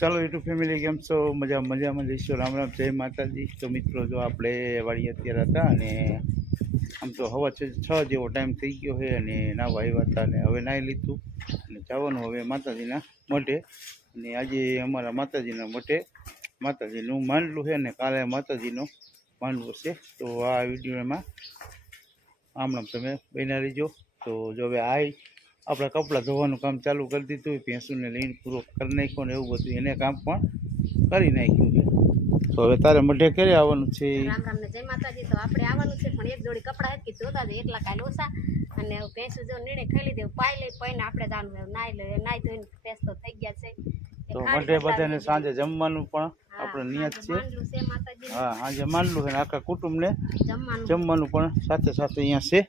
ચાલો YouTube family કેમ છો? મજામાં જઈશું. રામ રામ, જય માતાજી. તો મિત્રો જો આપણે વાડી અત્યારે હતા અને આમ તો હવા 6 જેવો ટાઈમ થઈ ગયો છે અને નાવા આવ્યા હતા અને હવે નાહી લીધું અને જવાનું હવે માતાજીના મઢે. અને આજે અમારા માતાજીના મઢે માતાજીનું માંડલું છે અને કાલે માતાજીનો માંડવો છે. તો આ વિડીયોમાં આમ તમે બન્યા રહીજો. તો જો હવે આપણા કપડાં ધોવાનું કામ ચાલુ કરી દીધું, ભેંસુને લઈને પૂરો કરી નાખ્યો ને એવું બધું એને કામ પણ કરી નાખ્યું છે. તો હવે તારે મઢે ક્યારે આવવાનું છે? રામ રામ ને જય માતાજી. તો આપણે આવવાનું છે પણ એક જોડી કપડા હતી જોતા જ એટલા કાંઈ લોસા અને ભેંસું જો નીણે ખાઈ લીધે પાઈ લઈ પૈને આપણે જવાનું નાઈ ધોઈને ભેંસ તો થઈ ગયા છે. તો મઢે બધાને સાંજે જમવાનું પણ આપણે નિયત છે. હા, સાંજે માંડલું છે ને આખા કુટુંબને જમવાનું પણ સાથે સાથે અહીંયા છે.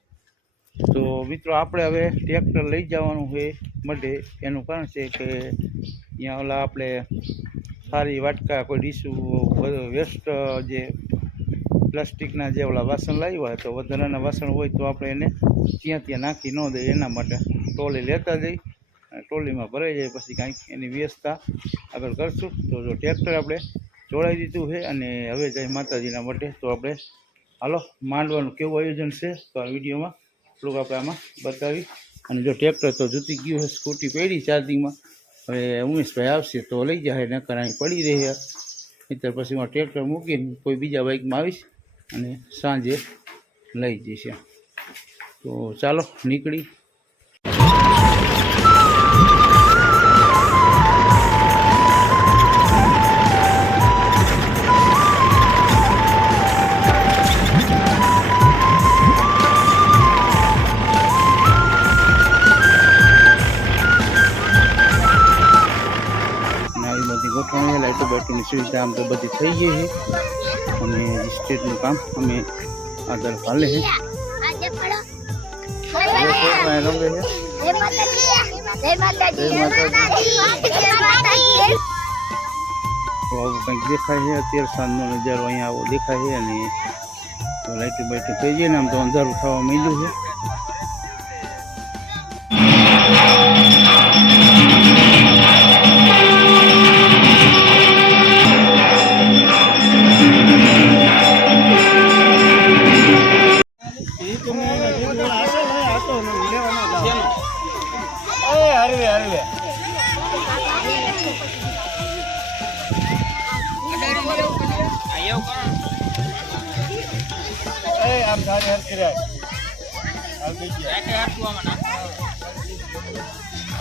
તો મિત્રો આપણે હવે ટ્રેક્ટર લઈ જવાનું છે મઢે. એનું કારણ છે કે અહીંયા ઓલા આપણે સારી વાટકા કોઈ ડીશું વેસ્ટ જે પ્લાસ્ટિકના જે ઓલા વાસણ લાવ્યા હોય તો વધારાના વાસણ હોય તો આપણે એને ત્યાં નાખી ન દઈએ, એના માટે ટોલી લેતા જઈ અને ટોલીમાં ભરાઈ જાય પછી કાંઈક એની વ્યવસ્થા આગળ કરશું. તો જો ટ્રેક્ટર આપણે જોડાઈ દીધું છે અને હવે જાય માતાજીના મઢે. તો આપણે હાલો માંડવાનું કેવું આયોજન છે તો આ વિડીયોમાં થોડુંક આપણે આમાં બતાવી. અને જો ટ્રેક્ટર તો જૂતી ગયું છે, સ્કૂટી પડી ચાર્જિંગમાં. હવે ઉમેશભાઈ આવશે તો લઈ જાય, નકર અહીં પડી રહી નહીંતર પછી હું ટ્રેક્ટર મૂકીને કોઈ બીજા બાઇકમાં આવીશ અને સાંજે લઈ જઈશ. તો ચાલો નીકળી. લાઇટો બેટરીની સુવિધા આમ તો બધી થઈ ગઈ છે અને સ્ટેટનું કામ અમે આગળ ચાલે છે. આવું કંઈક દેખાય છે અત્યારે સાંજનો નજારો અહીંયા આવો દેખાય છે અને લાઇટો બેટરી થઈ ગઈ ને આમ તો અંધારું થવા માંડ્યું છે. આમ ધારે હર કર્યા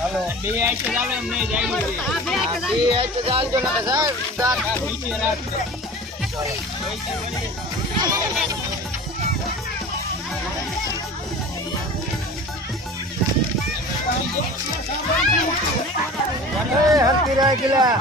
હાલો બે આઈ તો ચાલે એમ નહીં જાય બે આઈ તો ચાલજો ને સર દાંત નીચે રાખજો. હર કર્યા ગલા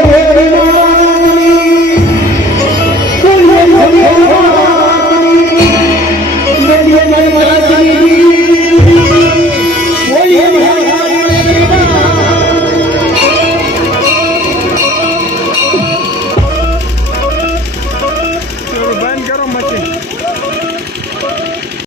बोले